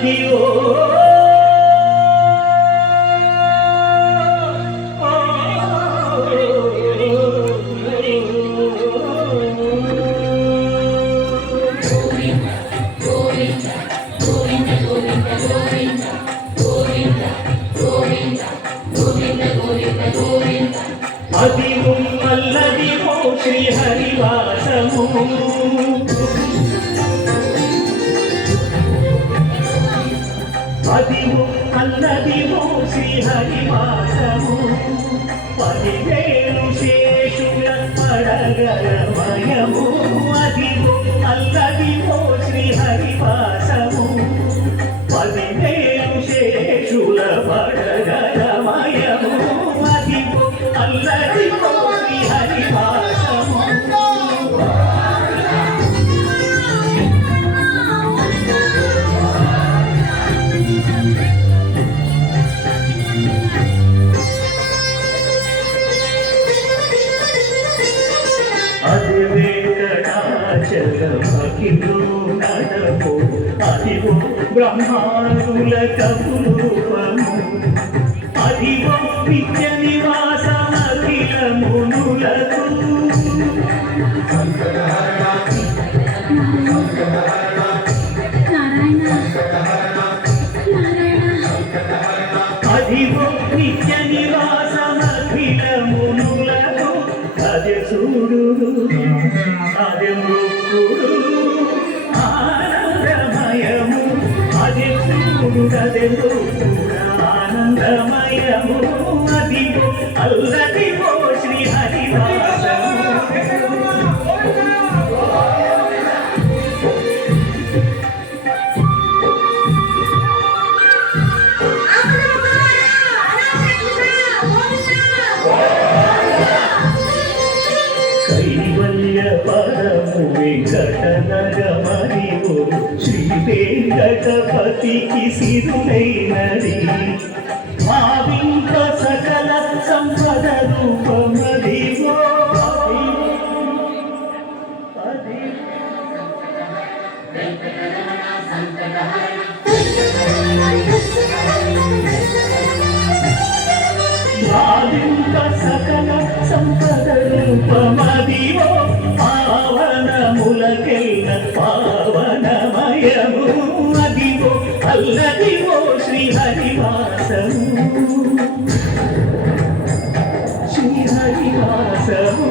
అదియో అదివు అల్లదివో శ్రీహరివాసము అదివు అల్లదివో శ్రీహరివాసము 10,000 శేషుల పడగలమయము అదివు అల్లదివో శ్రీహరివాసము 10,000 శేషుల పడగలమయము అదివు అల్లదివో శ్రీహరివాసము అది వెంకటాచలమకిలో నడపో అదివో బ్రహ్మాండుల కపురూపము అదివో నిత్య నివాసమఖిల మునులకు అదివో నిత్య నివాసమఖిల మునులకు అది చూడు అది మృక్కుడు ఆనందమయము అది చూడు అది మృక్కుడు ఆనందమయము అదివో అల్లదివో శ్రీహరివాసము కైవల్య పరము వెంకటనగమనివో శ్రీ వెంకటపతికి సిరులైనది భావింప సకల సంపద రూపమదివో భావింప సకల సంపద రూపమదివో పావనములకెల్ల పావనమయము అదివో అల్లదివో శ్రీహరివాసము శ్రీహరివాసము